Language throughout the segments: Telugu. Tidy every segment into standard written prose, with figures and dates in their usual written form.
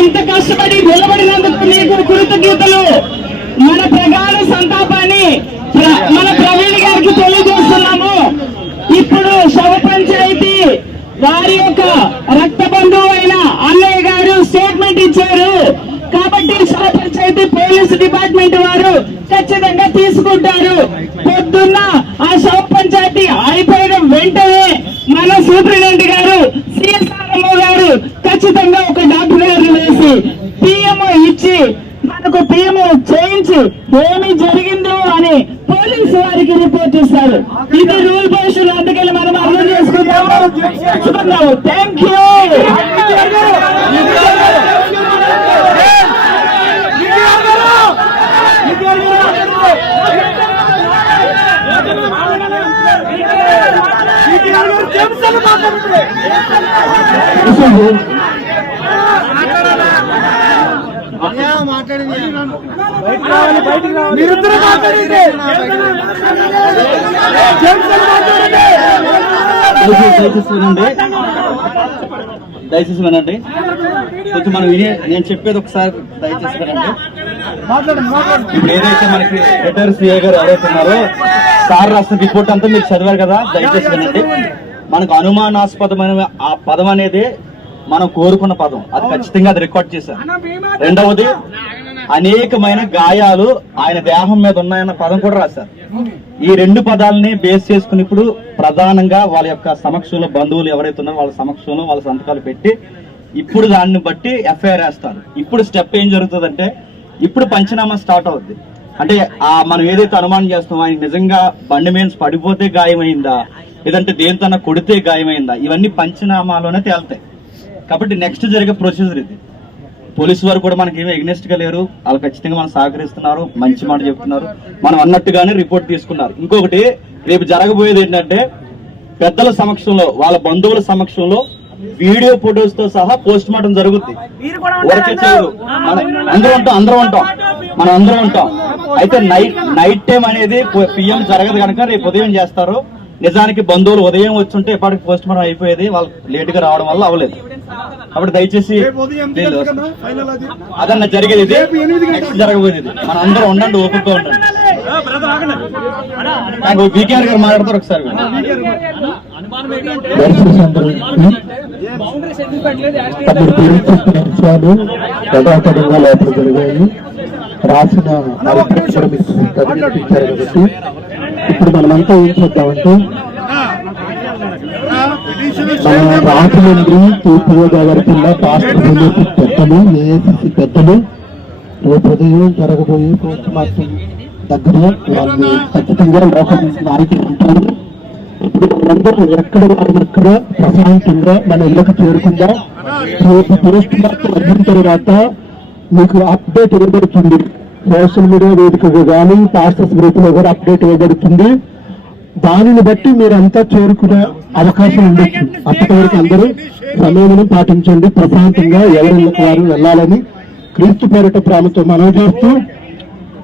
ఇంత కష్టపడి నిలబడినందుకు మీకు కృతజ్ఞతలు. మన ప్రగాఢ సంతాపాన్ని మన ప్రవీణ్ గారికి తెలియజేస్తున్నాము. ఇప్పుడు శవ పంచాయతీ వారి యొక్క రక్త బంధువు అయిన అన్నయ్య గారు స్టేట్మెంట్ ఇచ్చారు కాబట్టి శవ పంచాయతీ పోలీసు డిపార్ట్మెంట్ వారు ఖచ్చితంగా తీసుకుంటారు. పొద్దున్న ఆ శవ పంచాయతీ అయిపోయిన వెంటనే మన సూపరింటెండెంట్ గారు సిఎస్ఆర్ఎంఓ గారు ఖచ్చితంగా ఒక డాక్టర్ గారు వేసి పిఎంఓ ఇచ్చి మనకు పిఎంఓ చేయించి ఏమి జరిగిందో అని పోలీసు వారికి రిపోర్ట్ ఇస్తారు. ఇది రూల్ బేస్డ్, అందుకని మనం అర్థం చేసుకుందాము. Thank you. దయచేసి వినండి. కొంచెం మనం నేను చెప్పేది ఒకసారి దయచేసి వినండి. ఇప్పుడు ఏదైతే మనకి రిటైర్ సిఐ గారు ఎవరైతే ఉన్నారో సార్ రాసిన రిపోర్ట్ అంతా మీరు చదివారు కదా, దయచేసి వినండి. మనకు అనుమానాస్పదమైన ఆ పదం అనేది మనం కోరుకున్న పదం, అది ఖచ్చితంగా అది రికార్డ్ చేశారు. రెండవది, అనేకమైన గాయాలు ఆయన దేహం మీద ఉన్నాయన్న పదం కూడా రాశారు. ఈ రెండు పదాలని బేస్ చేసుకుని ఇప్పుడు ప్రధానంగా వాళ్ళ యొక్క సమక్షంలో బంధువులు ఎవరైతే ఉన్నారో వాళ్ళ సమక్షంలో వాళ్ళ సంతకాలు పెట్టి ఇప్పుడు దాన్ని బట్టి ఎఫ్ఐఆర్ వేస్తారు. ఇప్పుడు స్టెప్ ఏం జరుగుతుందంటే, ఇప్పుడు పంచనామా స్టార్ట్ అవుద్ది. అంటే మనం ఏదైతే అనుమానం చేస్తామో ఆయన నిజంగా బండి మీద పడిపోతే గాయమైందా, లేదంటే దేనితోన్నా కొడితే గాయమైందా, ఇవన్నీ పంచనామాలోనే తేలుతాయి. కాబట్టి నెక్స్ట్ జరిగే ప్రొసీజర్ ఇది. పోలీసు వారు కూడా మనకి ఏమీ ఎగ్నెస్ట్ గా లేరు, వాళ్ళు ఖచ్చితంగా మనం సహకరిస్తున్నారు, మంచి మాట చెప్తున్నారు, మనం అన్నట్టుగానే రిపోర్ట్ తీసుకున్నారు. ఇంకొకటి, రేపు జరగబోయేది ఏంటంటే పెద్దల సమక్షంలో వాళ్ళ బంధువుల సమక్షంలో వీడియో ఫొటోస్ తో సహా పోస్ట్ మార్టం జరుగుద్ది. ఊరికే చేయరు, మనం అందరం ఉంటాం. అయితే నైట్ టైం అనేది పిఎం జరగదు కనుక రేపు ఉదయం చేస్తారు. నిజానికి బంధువులు ఉదయం వచ్చుంటే ఎప్పటికి పోస్ట్ మార్టం అయిపోయేది, వాళ్ళు లేట్ గా రావడం వల్ల అవ్వలేదు. కాబట్టి దయచేసి అదన్నా జరిగేది ఇది, నెక్స్ట్ జరగబోయేది. మన అందరూ ఉండండి, ఓపికగా ఉండండి. నాకు బీకేఆర్ గారు మాట్లాడతారు ఒకసారి. రాసిన కాబట్టి ఇప్పుడు మనమంతా ఏం చేద్దామంటే, మన రాజమండ్రి తూర్పు గోదావరి జిల్లా పాస్టర్ పెద్దలు, ఏఐసిసి పెద్దలు రేపు ఉదయం జరగబోయే పోస్ట్ మార్టం దగ్గర వాళ్ళు ఖచ్చితంగా లోకల్ నాయకులు ఉంటారు. ఇప్పుడు మనందరూ ఎక్కడ వాళ్ళెక్కడ ప్రశాంతంగా మన ఇళ్ళకు చేరుకుందాం. రేపు పోస్ట్ మార్టం అయిన తర్వాత మీకు అప్డేట్ ఇవ్వబడుతుంది. సోషల్ మీడియా వేదికగా కానీ పాస్టర్స్ గ్రూప్ లో కూడా అప్డేట్ ఇవ్వబడుతుంది. దానిని బట్టి మీరంతా చేరుకునే అవకాశం ఉండొచ్చు. అప్పటి వరకు అందరూ సమయాన్ని పాటించండి, ప్రశాంతంగా ఎవరిళ్ళకి వారు వెళ్ళాలని క్రీస్తు పేరిట ప్రేమతో మనవి చేస్తూ,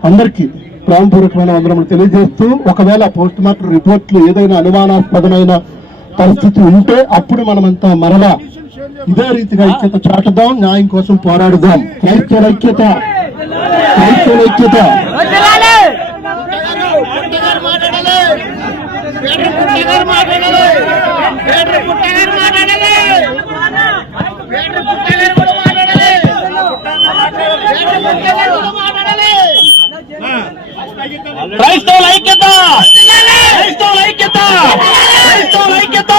అందరికీ ప్రేమపూర్వకమైన వందనములు తెలియజేస్తూ, ఒకవేళ పోస్ట్ మార్టం రిపోర్ట్లు ఏదైనా అనుమానాస్పదమైన పరిస్థితి ఉంటే అప్పుడు మనమంతా మరలా ఇదే రీతిగా ఐక్యత చాటుదాం, న్యాయం కోసం పోరాడుదాం. క్రైస్తవ ఐక్యత, క్రైస్తవ ఐక్యత. క్రైస్తవుల ఐక్యత, క్రైస్తవుల ఐక్యత, క్రైస్తవుల ఐక్యత.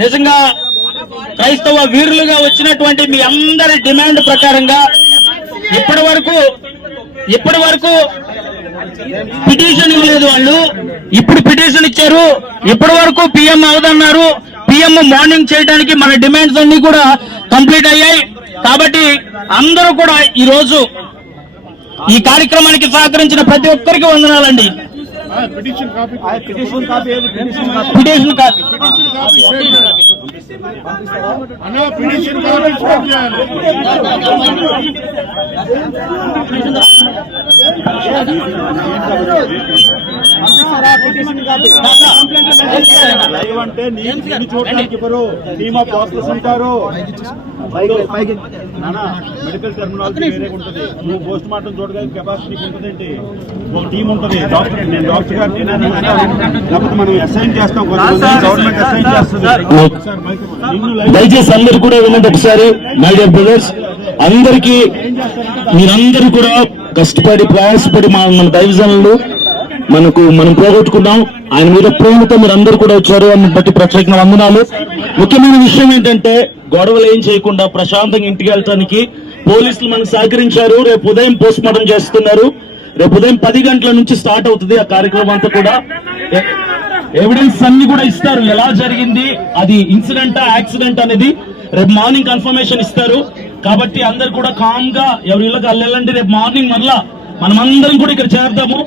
నిజంగా క్రైస్తవ వీరులుగా వచ్చినటువంటి మీ అందరి డిమాండ్ ప్రకారంగా ఇప్పటి వరకు పిటిషన్ ఇవ్వలేదు వాళ్ళు. ఇప్పుడు పిటిషన్ ఇచ్చారు. ఇప్పటి వరకు పిఎం అవదన్నారు. పిఎం మార్నింగ్ చేయడానికి మన డిమాండ్స్ అన్ని కూడా కంప్లీట్ అయ్యాయి. కాబట్టి అందరూ కూడా ఈ రోజు ఈ కార్యక్రమానికి సహకరించిన ప్రతి ఒక్కరికి వందనాలండి. పిటిషన్ కాపీ లైవ్ అంటే నీకు చూడడానికి ఇవ్వరు, టీమ్ ఆఫ్ డాక్టర్స్ ఉంటారు. మెడికల్ టెర్మినాలజీ వేరే ఉంటుంది. నువ్వు పోస్ట్ మార్టం చూడడానికి కెపాసిటీ ఉంటుందండి. ఒక టీం ఉంటుంది. డాక్టర్ నేను డాక్టర్ గారిని లేకపోతే మనం అసైన్ చేస్తాం, గవర్నమెంట్ అసైన్ చేస్తుంది. దయచేసి అందరు కూడా వినండి ఒకసారి. మై డియర్ బ్రదర్స్, అందరికీ మీరందరూ కూడా కష్టపడి ప్రయాసపడి మన దైవజనులు మనం పోగొట్టుకున్నాం. ఆయన మీద ప్రేమతో మీరు అందరూ కూడా వచ్చారు. అని బట్టి ప్రత్యేకంగా వందనాలు. ముఖ్యమైన విషయం ఏంటంటే గొడవలు ఏం చేయకుండా ప్రశాంతంగా ఇంటికి వెళ్ళటానికి పోలీసులు మనకు సహకరించారు. రేపు ఉదయం పోస్ట్ మార్టం చేస్తున్నారు. రేపు ఉదయం 10 గంటల నుంచి స్టార్ట్ అవుతుంది ఆ కార్యక్రమం అంతా కూడా. ఎవిడెన్స్ అన్ని కూడా ఇస్తారు, ఎలా జరిగింది, అది ఇన్సిడెంటా యాక్సిడెంట్ అనేది రేపు మార్నింగ్ కన్ఫర్మేషన్ ఇస్తారు. కాబట్టి అందరు కూడా కామ్ గా ఎవరి ఇళ్ళకి వెళ్ళండి. రేపు మార్నింగ్ మరలా మనమందరం కూడా ఇక్కడ చేరదాము.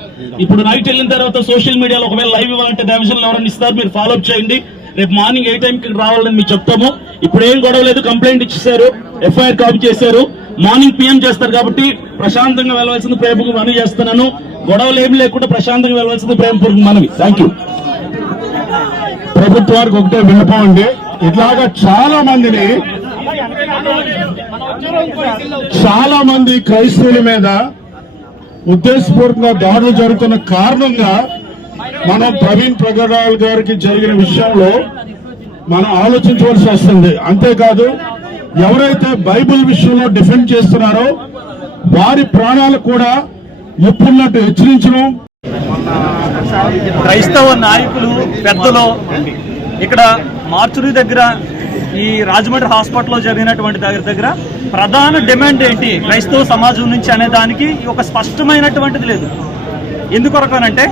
ఇప్పుడు నైట్ వెళ్ళిన తర్వాత సోషల్ మీడియాలో ఒకవేళ లైవ్ ఇవ్వాలంటే డైవిజన్లు ఎవరైనా ఇస్తారు, మీరు ఫాలో అప్ చేయండి. రేపు మార్నింగ్ ఏ టైంకి రావాలని మీకు చెప్తాము. ఇప్పుడు ఏం గొడవ లేదు, కంప్లైంట్ ఇచ్చేసారు, ఎఫ్ఐఆర్ కాపీ చేశారు. మార్నింగ్ పిఎం చేస్తారు కాబట్టి ప్రశాంతంగా వెళ్ళవలసింది ప్రేమకు మనవి చేస్తున్నాను. గొడవలు ఏమి లేకుండా ప్రశాంతంగా వెళ్ళవలసింది ప్రేమపూర్వక మనవి. Thank you. ప్రభుత్వానికి ఒకటే విన్నపం అండి, ఇట్లాగా చాలా మంది క్రైస్తవుల మీద ఉద్దేశపూర్వకంగా దాడులు జరుగుతున్న కారణంగా మనం ప్రవీణ్ ప్రగడాల్ గారికి జరిగిన విషయంలో మనం ఆలోచించవలసి వస్తుంది. అంతేకాదు ఎవరైతే బైబిల్ విషయంలో డిఫెండ్ చేస్తున్నారో వారి ప్రాణాలు కూడా ఎప్పుడున్నట్టు హెచ్చరించడం. క్రైస్తవ నాయకులు పెద్దలు ఇక్కడ మార్చురీ దగ్గర ఈ రాజమండ్రి హాస్పిటల్లో జరిగినటువంటి దగ్గర ప్రధాన డిమాండ్ ఏంటి క్రైస్తవ సమాజం నుంచి అనే దానికి ఒక స్పష్టమైనటువంటిది లేదు. ఎందుకొరకనంటే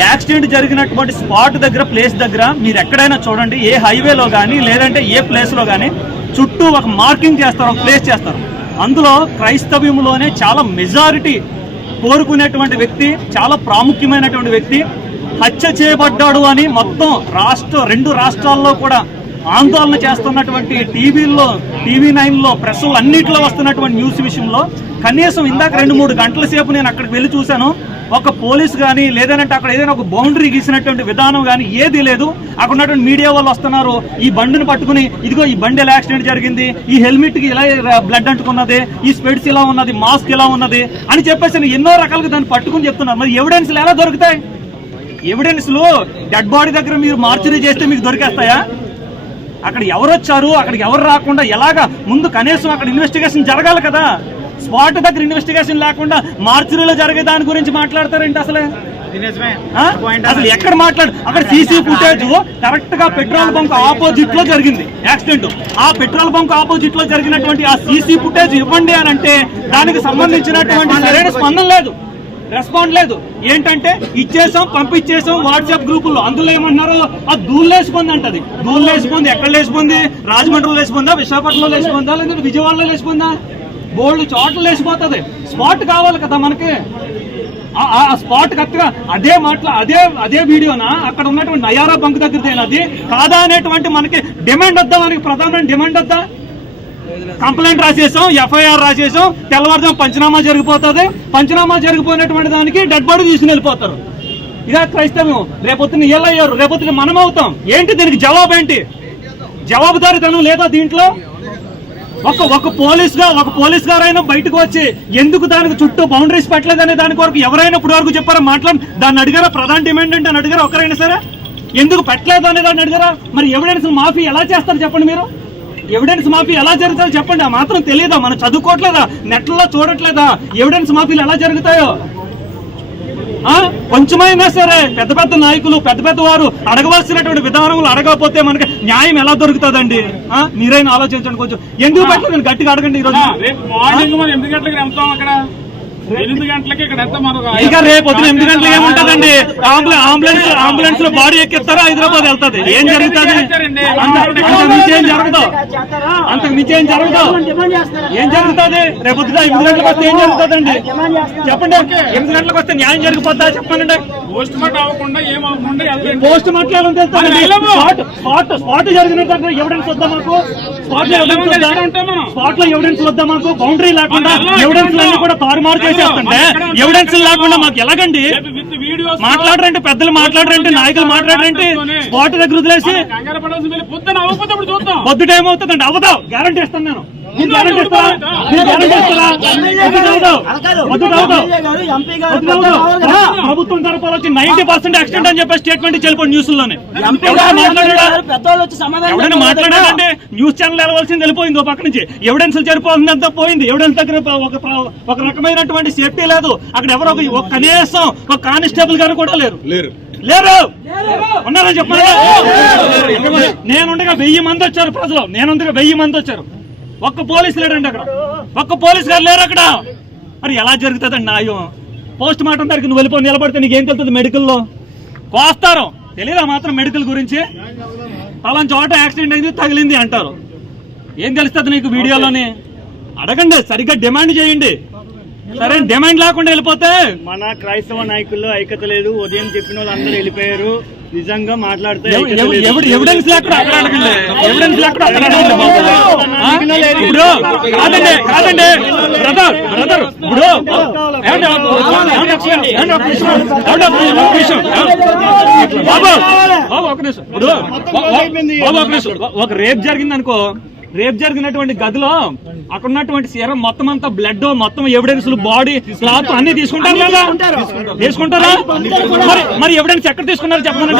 యాక్సిడెంట్ జరిగినటువంటి స్పాట్ దగ్గర ప్లేస్ దగ్గర మీరు ఎక్కడైనా చూడండి, ఏ హైవేలో కానీ లేదంటే ఏ ప్లేస్లో కానీ చుట్టూ ఒక మార్కింగ్ చేస్తారు, ఒక ప్లేస్ చేస్తారు. అందులో క్రైస్తవ్యంలోనే చాలా మెజారిటీ కోరుకునేటువంటి వ్యక్తి, చాలా ప్రాముఖ్యమైనటువంటి వ్యక్తి హత్య చేయబడ్డాడు అని మొత్తం రెండు రాష్ట్రాల్లో కూడా ఆందోళన చేస్తున్నటువంటి టీవీ 9లో ప్రెస్ అన్నింటిలో వస్తున్నటువంటి న్యూస్ విషయంలో కనీసం ఇందాక 2-3 గంటల సేపు నేను అక్కడికి వెళ్ళి చూశాను. ఒక పోలీసు కానీ లేదంటే అక్కడ ఏదైనా ఒక బౌండరీ గీసినటువంటి విధానం కానీ ఏదీ లేదు. అక్కడ ఉన్నటువంటి మీడియా వాళ్ళు వస్తున్నారు, ఈ బండిని పట్టుకుని ఇదిగో ఈ బండి ఎలా యాక్సిడెంట్ జరిగింది, ఈ హెల్మెట్కి ఇలా బ్లడ్ అంటుకున్నది, ఈ స్పెడ్స్ ఇలా ఉన్నది, మాస్క్ ఇలా ఉన్నది అని చెప్పేసి ఎన్నో రకాలుగా దాన్ని పట్టుకుని చెప్తున్నారు. మరి ఎవిడెన్స్లు ఎలా దొరుకుతాయి? ఎవిడెన్స్లు డెడ్ బాడీ దగ్గర మీరు మార్చరీ చేస్తే మీకు దొరికేస్తాయా? అక్కడ ఎవరు వచ్చారు, అక్కడికి ఎవరు రాకుండా ఎలాగా ముందు కనీసం అక్కడ ఇన్వెస్టిగేషన్ జరగాలి కదా. స్పాట్ దగ్గర ఇన్వెస్టిగేషన్ లేకుండా మార్చురీలో జరిగే దాని గురించి మాట్లాడతారేంటి? అసలు ఎక్కడ అక్కడ సీసీ ఫుటేజ్ కరెక్ట్ గా పెట్రోల్ బంక్ ఆపోజిట్ లో జరిగింది యాక్సిడెంట్. ఆ పెట్రోల్ బంక్ ఆపోజిట్ లో జరిగినటువంటి ఆ సీసీ ఫుటేజ్ ఇవ్వండి అని అంటే దానికి సంబంధించినటువంటి సరైన స్పందన లేదు, రెస్పాండ్ లేదు. ఏంటంటే ఇచ్చేసాం, పంపించేసాం వాట్సాప్ గ్రూపుల్లో. అందులో ఏమన్నారు, ఆ దూళ్ళేసిపోంది అంటది. దూళ్ళేసిపోంది ఎక్కడ లేసిపోంది? రాజమండ్రిలో లేసిపోందా, విశాఖపట్నంలో లేసిపోందా, లేదంటే విజయవాడలో లేసిపోందా? బోల్డ్ చోట్ల లేసిపోతుంది. స్పాట్ కావాలి కదా మనకి. ఆ స్పాట్ కరెక్ట్గా అదే వీడియోనా అక్కడ ఉన్నటువంటి నయారా బంక్ దగ్గరదేనది కాదా అనేటువంటి మనకి డిమాండ్ వద్దా? మనకి ప్రధానమైన డిమాండ్ వద్దా? కంప్లైంట్ రాసేసాం, ఎఫ్ఐఆర్ రాసేసాం, తెల్లవారుజాము పంచనామా జరిగిపోతుంది. పంచనామా జరిగిపోయినటువంటి దానికి డెడ్ బాడీ తీసుకుని వెళ్ళిపోతారు. ఇదే క్రైస్తవం. రేపొద్దున వీళ్ళయ్యారు, రేపొద్దున మనం అవుతాం. ఏంటి దీనికి జవాబు? ఏంటి జవాబుదారీతనం లేదా దీంట్లో? ఒక పోలీస్ గారైనా బయటకు వచ్చి ఎందుకు దానికి చుట్టూ బౌండరీస్ పెట్టలేదనే దాని కొరకు ఎవరైనా ఇప్పుడు వరకు చెప్పారా? దాన్ని అడిగారా? ప్రధాన డిమాండ్ అంటే అని అడిగారా? ఒకరైనా సరే ఎందుకు పెట్టలేదు అనే దాన్ని అడిగారా? మరి ఎవిడెన్స్ మాఫీ ఎలా చేస్తారు చెప్పండి? మీరు ఎవిడెన్స్ మాఫీ ఎలా జరుగుతాయో చెప్పండి. ఆ మాత్రం తెలియదా? మనం చదువుకోవట్లేదా? నెట్లలో చూడట్లేదా ఎవిడెన్స్ మాఫీలు ఎలా జరుగుతాయో? కొంచెమైనా సరే పెద్ద పెద్ద నాయకులు పెద్ద పెద్ద వారు అడగవలసినటువంటి విధానములు అడగకపోతే మనకి న్యాయం ఎలా దొరుకుతుందండి? మీరైనా ఆలోచించండి కొంచెం. ఎందుకు పెట్టలేదు గట్టిగా అడగండి. ఈ రోజు మార్నింగ్ మనం 8 గంటలకు వెళ్తాం, అక్కడ 8 గంటలకి ఇక్కడ ఎంత మనకు ఇంకా రేపు పొద్దున 8 గంటలకు ఏముంటదండి? అంబులెన్స్ లో బాడీ ఎక్కిస్తారా, హైదరాబాద్ వెళ్తుంది. ఏం జరుగుతుంది? అంతకు మించి ఏం జరగదు. అంతకు మించి ఏం జరగదు. ఏం జరుగుతుంది? రేపు పొద్దున 8 గంటలకు వస్తే ఏం జరుగుతుందండి? చెప్పండి. 8 గంటలకు వస్తే న్యాయం జరిగిపోద్దా చెప్పండి. పోస్ట్ మార్టం అవ్వకుండా ఏమవ్వకుండా పోస్ట్ మార్టం తెలుస్తానండి. స్పాట్ జరిగినట్టు ఎవిడెన్స్ వద్దా మాకు? స్పాట్ లో ఎవిడెన్స్ వద్దా మాకు? బౌండరీ లేకుండా ఎవిడెన్స్ కూడా తారుమారు చేసేస్తుంటే ఎవిడెన్స్ లేకుండా మాకు ఎలాగండి? మాట్లాడరంటే పెద్దలు, మాట్లాడరంటే నాయకులు, మాట్లాడరంటే స్పాట్ దగ్గర వదిలేసి పొద్దు టైం అవుతుందండి. అవ్వదు, గ్యారంటీ ఇస్తాను నేను. ప్రభుత్వం తరపున వచ్చి 90% యాక్సిడెంట్ అని చెప్పి స్టేట్మెంట్ వెళ్ళిపోయింది న్యూస్ లోనే. ఎవరైనా మాట్లాడాలంటే న్యూస్ ఛానల్ వెళ్ళవలసింది వెళ్ళిపోయింది. ఒక పక్క నుంచి ఎవిడెన్స్ సరిపోతుందంతా పోయింది. ఎవిడెన్స్ దగ్గర ఒక రకమైనటువంటి సేఫ్టీ లేదు. అక్కడ ఎవరో ఒక కనీసం ఒక కానిస్టేబుల్ గారు కూడా లేరు. ఉన్నారని చెప్పాలి. నేనుండగా 1000 మంది వచ్చారు ప్రజలు. నేనుండగా 1000 మంది వచ్చారు. ఒక్క పోలీసు లేడండి అక్కడ. ఒక్క పోలీసు గారు లేరు అక్కడ. మరి ఎలా జరుగుతుందండి న్యాయం? పోస్ట్ మార్టం దగ్గర నువ్వు వెళ్ళిపోయి నిలబడితే నీకేం తెలుస్తుంది? మెడికల్లో కోస్తారు. తెలీదా మాత్రం మెడికల్ గురించి? పలానా చోట యాక్సిడెంట్ అయింది, తగిలింది అంటారు. ఏం తెలుస్తుంది నీకు వీడియోలోని? అడగండి, సరిగ్గా డిమాండ్ చేయండి. సరే డిమాండ్ లేకుండా వెళ్ళిపోతే మన క్రైస్తవ నాయకుల్లో ఐక్యత లేదు. ఉదయం చెప్పిన వాళ్ళు అందరూ వెళ్ళిపోయారు. నిజంగా మాట్లాడితే ఎవిడెన్స్ లేకుండా అక్కడ అడగండి. ఎవిడెన్స్ లేకుండా అక్కడ అడగండి బాబు. ఇప్పుడు కాదండి బ్రదర్ ఇప్పుడు బాబు ఒక నిమిషం. ఇప్పుడు ఒక రేప్ జరిగింది అనుకో. రేప్ జరిగినటువంటి గదిలో అక్కడ ఉన్నటువంటి సీరం మొత్తం అంతా బ్లడ్ మొత్తం ఎవిడెన్స్ బాడీ క్లాత్ అన్ని తీసుకుంటారు కదా? తీసుకుంటారా? మరి ఎవిడెన్స్ ఎక్కడ తీసుకున్నారు చెప్పండి.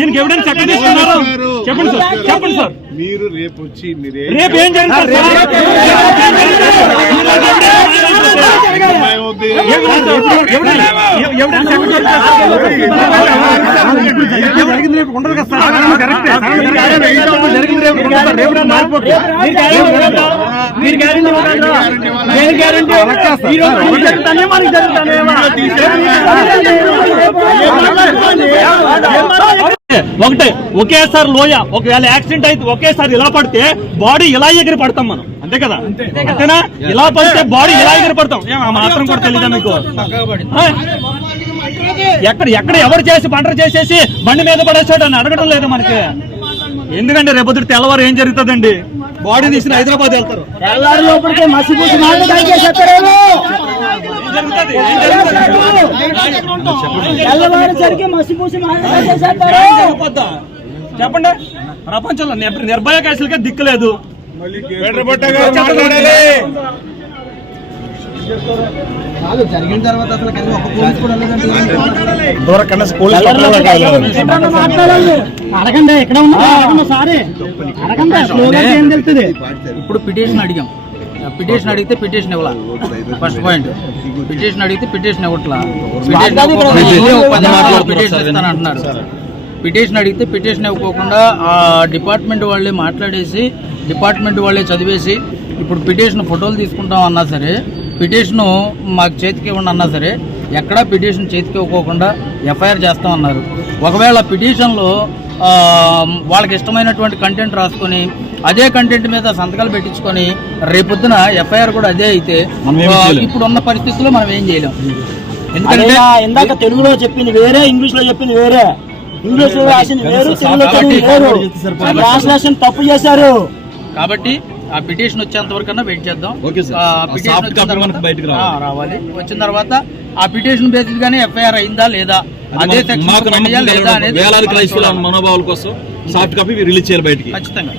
దీనికి ఎవిడెన్స్ ఎక్కడ తీసుకున్నారు? చెప్పండి సార్. మీరు రేపు వచ్చి రేపు ఏం జరిగింది? ఉండదు కదా సార్. ఒకటే ఒకేసారి లోయ ఒకవేళ యాక్సిడెంట్ అయితే ఒకేసారి ఇలా పడితే బాడీ ఇలా ఎగిరి పడతాం మనం. అంతే కదా? అంతేనా? ఇలా పడితే బాడీ ఇలా ఎగిరి పడతాం. మాత్రం కూడా తెలీదా మీకు? ఎక్కడ ఎవరు చేసి పంటలు చేసేసి బండి మీద పడేసాడు అని అడగడం లేదు మనకి. ఎందుకంటే రేపొద్దు తెల్లవారు ఏం జరుగుతుందండి? బాడీ తీసిన హైదరాబాద్ వెళ్తారు. చెప్పండి. ప్రపంచంలో నిర్భయ కేసులకే దిక్కులేదు. జరిగిన తర్వాత అసలు ఒక పోలీస్ కూడా అడగండి. ఎక్కడ ఉన్నా సారీ అడగండి. ఏం తెలుస్తుంది? ఇప్పుడు పిటిషన్ అడిగాం. పిటిషన్ అడిగితే పిటిషన్ ఇవ్వాల. ఫస్ట్ పాయింట్, పిటిషన్ అడిగితే పిటిషన్ ఇవ్వట్లా. పిటిషన్ ఇస్తానంటున్నారు. పిటిషన్ అడిగితే పిటిషన్ ఇవ్వకోకుండా ఆ డిపార్ట్మెంట్ వాళ్ళే మాట్లాడేసి డిపార్ట్మెంట్ వాళ్ళే చదివేసి ఇప్పుడు పిటిషన్ ఫోటోలు తీసుకుంటాం అన్నా సరే, పిటిషను మాకు చేతికి ఇవ్వండి అన్నా సరే ఎక్కడా పిటిషన్ చేతికి ఇవ్వకోకుండా ఎఫ్ఐఆర్ చేస్తామన్నారు. ఒకవేళ పిటిషన్లో వాళ్ళకి ఇష్టమైనటువంటి కంటెంట్ రాసుకొని అదే కంటెంట్ మీద సంతకాలు పెట్టించుకొని రేపొద్దున ఎఫ్ఐఆర్ కూడా అదే అయితే ఇప్పుడు ఉన్న పరిస్థితుల్లో మనం ఏం చేయలేం. ఎందుకంటే ఇందాక తెలుగులో చెప్పింది వేరే, ఇంగ్లీష్ లో చెప్పింది వేరే. ఇంగ్లీష్ లో రాసింది వేరు, తెలుగులో ట్రాన్స్లేషన్ తప్పు చేశారు. కాబట్టి ఆ పిటిషన్ వచ్చేంత వరకు వెయిట్ చేద్దాం. రావాలి. వచ్చిన తర్వాత ఆ పిటిషన్ బేసిస్ గానే ఎఫ్ఐఆర్ అయిందా లేదా, అదే మనోభావాల కోసం సాఫ్ట్ కాపీ రిలీజ్ చేయాలి బయటికి. ఖచ్చితంగా.